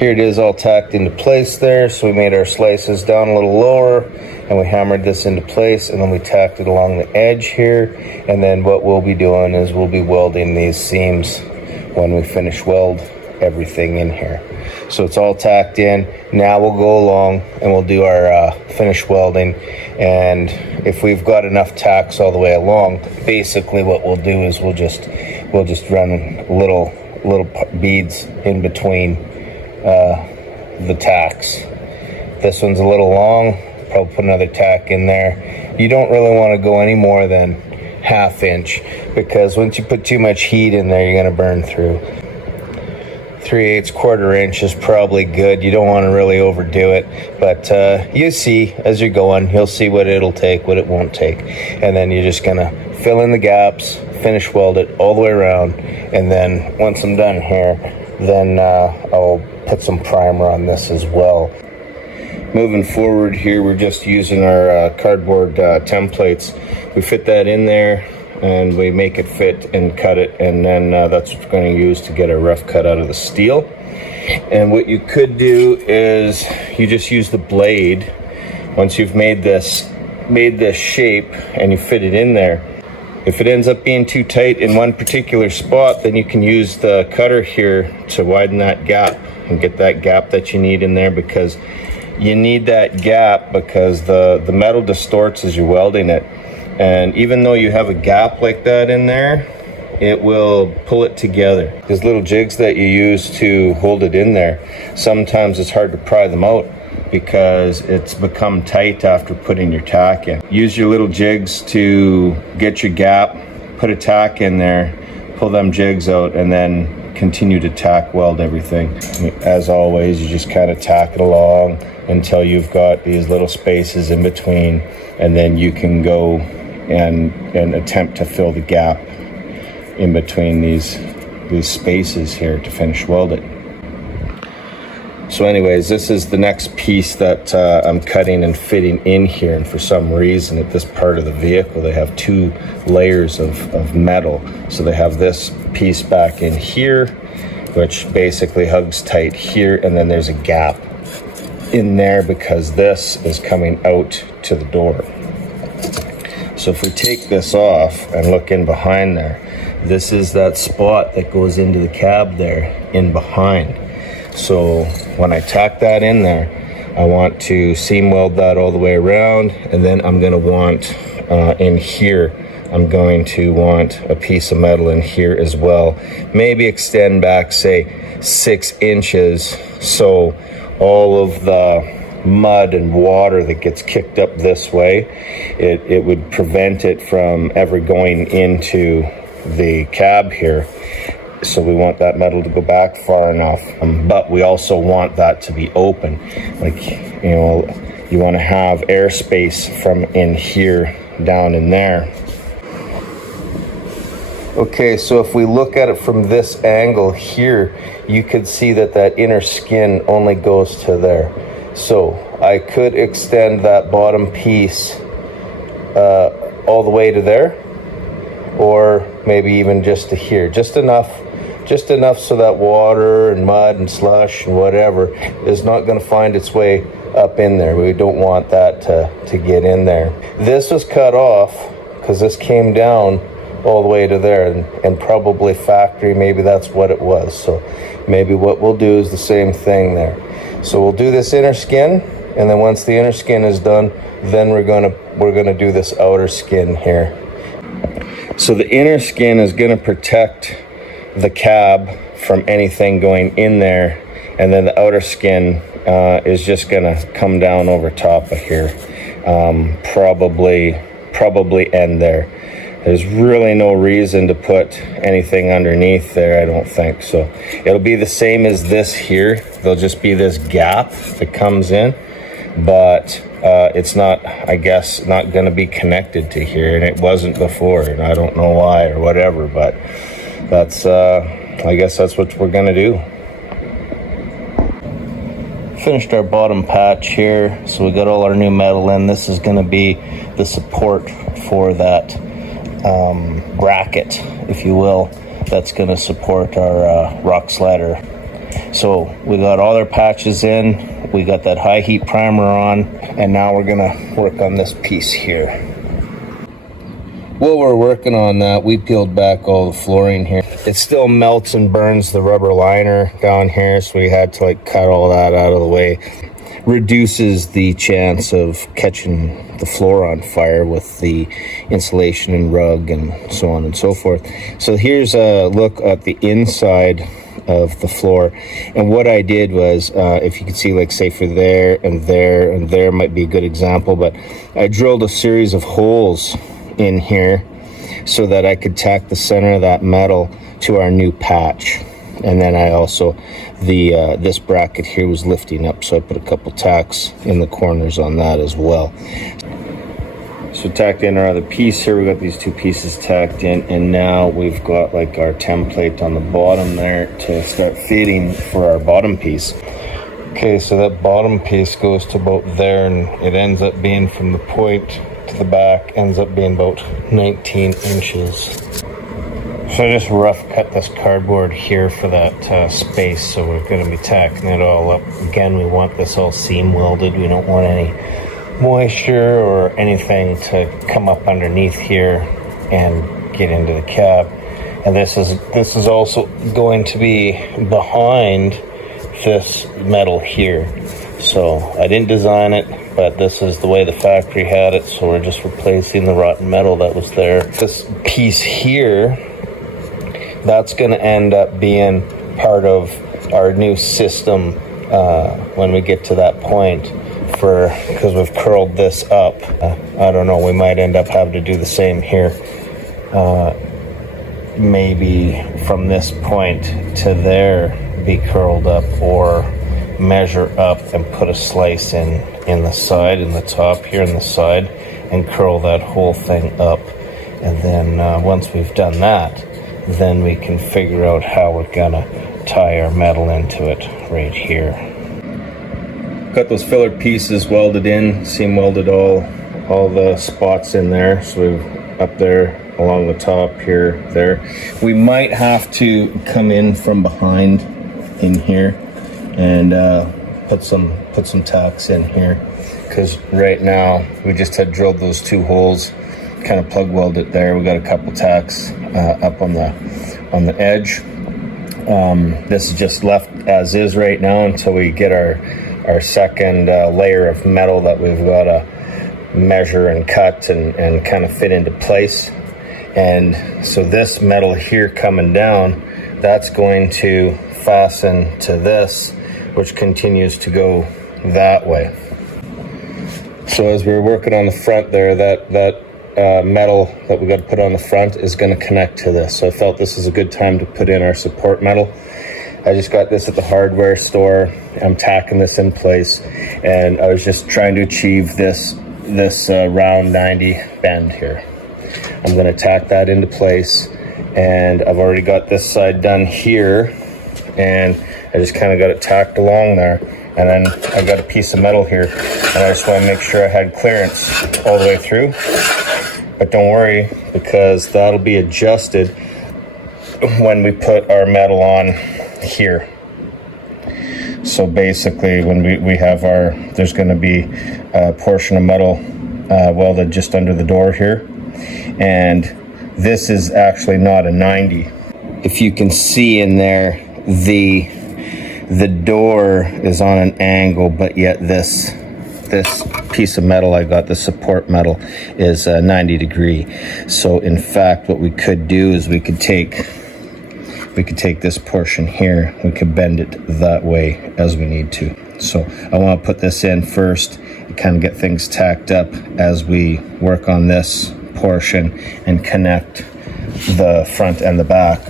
Here it is all tacked into place there. So we made our slices down a little lower and we hammered this into place, and then we tacked it along the edge here. And then what we'll be doing is we'll be welding these seams when we finish weld everything in here. So it's all tacked in. Now we'll go along and we'll do our finish welding. And if we've got enough tacks all the way along, basically what we'll do is we'll just run little beads in between the tacks. This one's a little long, probably put another tack in there. You don't really want to go any more than 1/2 inch, because once you put too much heat in there, you're going to burn through. 3/8, 1/4 inch is probably good. You don't want to really overdo it, but you see as you're going, you'll see what it'll take, what it won't take, and then you're just gonna fill in the gaps, finish weld it all the way around, and then once I'm done here, then I'll put some primer on this as well. Moving forward here, we're just using our cardboard templates. We fit that in there and we make it fit and cut it, and then that's what we're going to use to get a rough cut out of the steel. And what you could do is you just use the blade once you've made this shape and you fit it in there. If it ends up being too tight in one particular spot, then you can use the cutter here to widen that gap and get that gap that you need in there, because you need that gap because the metal distorts as you're welding it. And even though you have a gap like that in there, it will pull it together. These little jigs that you use to hold it in there, sometimes it's hard to pry them out because it's become tight after putting your tack in. Use your little jigs to get your gap, put a tack in there, pull them jigs out, and then continue to tack weld everything. As always, you just kind of tack it along until you've got these little spaces in between, and then you can go and attempt to fill the gap in between these spaces here to finish weld it. So anyways, this is the next piece that I'm cutting and fitting in here, and for some reason at this part of the vehicle they have 2 layers of metal. So they have this piece back in here, which basically hugs tight here, and then there's a gap in there because this is coming out to the door. So if we take this off and look in behind there, this is that spot that goes into the cab there in behind. So when I tack that in there, I want to seam weld that all the way around, and then I'm going to want in here, I'm going to want a piece of metal in here as well. Maybe extend back, say 6 inches, so all of the mud and water that gets kicked up this way, it would prevent it from ever going into the cab here. So we want that metal to go back far enough, but we also want that to be open. Like, you know, you want to have airspace from in here down in there. Okay, so if we look at it from this angle here, you could see that that inner skin only goes to there. So I could extend that bottom piece all the way to there, or maybe even just to here, just enough so that water and mud and slush and whatever is not going to find its way up in there. We don't want that to get in there. This was cut off because this came down all the way to there, and probably factory, maybe that's what it was. So maybe what we'll do is the same thing there. So we'll do this inner skin, and then once the inner skin is done, then we're gonna do this outer skin here. So the inner skin is gonna protect the cab from anything going in there, and then the outer skin is just gonna come down over top of here, probably end there. There's really no reason to put anything underneath there, I don't think. So it'll be the same as this here. There'll just be this gap that comes in, but it's not, I guess, not going to be connected to here, and it wasn't before, and I don't know why or whatever, but that's, I guess that's what we're going to do. Finished our bottom patch here, so we got all our new metal in. This is going to be the support for that bracket, if you will, that's going to support our rock slider So we got all our patches in, we got that high heat primer on, and now we're gonna work on this piece here. While we're working on that, we peeled back all the flooring here. It still melts and burns the rubber liner down here, so we had to like cut all that out of the way. Reduces the chance of catching the floor on fire with the insulation and rug and so on and so forth. So here's a look at the inside of the floor, and what I did was, if you can see, like say for there and there and there might be a good example, but I drilled a series of holes in here so that I could tack the center of that metal to our new patch. And then I also, this bracket here was lifting up, so I put a couple tacks in the corners on that as well. So tacked in our other piece here, we got these two pieces tacked in, and now we've got like our template on the bottom there to start feeding for our bottom piece. Okay, so that bottom piece goes to about there, and it ends up being from the point to the back, ends up being about 19 inches. So I just rough cut this cardboard here for that space, so we're going to be tacking it all up. Again, we want this all seam welded. We don't want any moisture or anything to come up underneath here and get into the cab. And this is also going to be behind this metal here. So I didn't design it, but this is the way the factory had it, so we're just replacing the rotten metal that was there. This piece here, that's going to end up being part of our new system when we get to that point, because we've curled this up. I don't know, we might end up having to do the same here. Maybe from this point to there be curled up, or measure up and put a slice in the side, in the top here in the side, and curl that whole thing up. And then once we've done that, then we can figure out how we're gonna tie our metal into it right here. Got those filler pieces welded in, seam welded all the spots in there. So we've up there along the top here, there. We might have to come in from behind in here and put some tacks in here, because right now we just had drilled those two holes, kind of plug welded there. We got a couple tacks up on the edge. This is just left as is right now until we get our second layer of metal that we've got to measure and cut and kind of fit into place. And so this metal here coming down, that's going to fasten to this, which continues to go that way. So as we were working on the front there, that metal that we got to put on the front is going to connect to this. So I felt this is a good time to put in our support metal. I just got this at the hardware store. I'm tacking this in place, and I was just trying to achieve this round 90 bend here. I'm going to tack that into place, and I've already got this side done here, and I just kind of got it tacked along there. And then I got a piece of metal here, and I just want to make sure I had clearance all the way through. But don't worry, because that'll be adjusted when we put our metal on here. So basically, when we have there's going to be a portion of metal welded just under the door here, and this is actually not a 90. If you can see in there, the door is on an angle, but yet this piece of metal I got, the support metal, is 90 degree. So in fact, what we could do is we could take this portion here, we could bend it that way as we need to. So I want to put this in first and kind of get things tacked up as we work on this portion and connect the front and the back.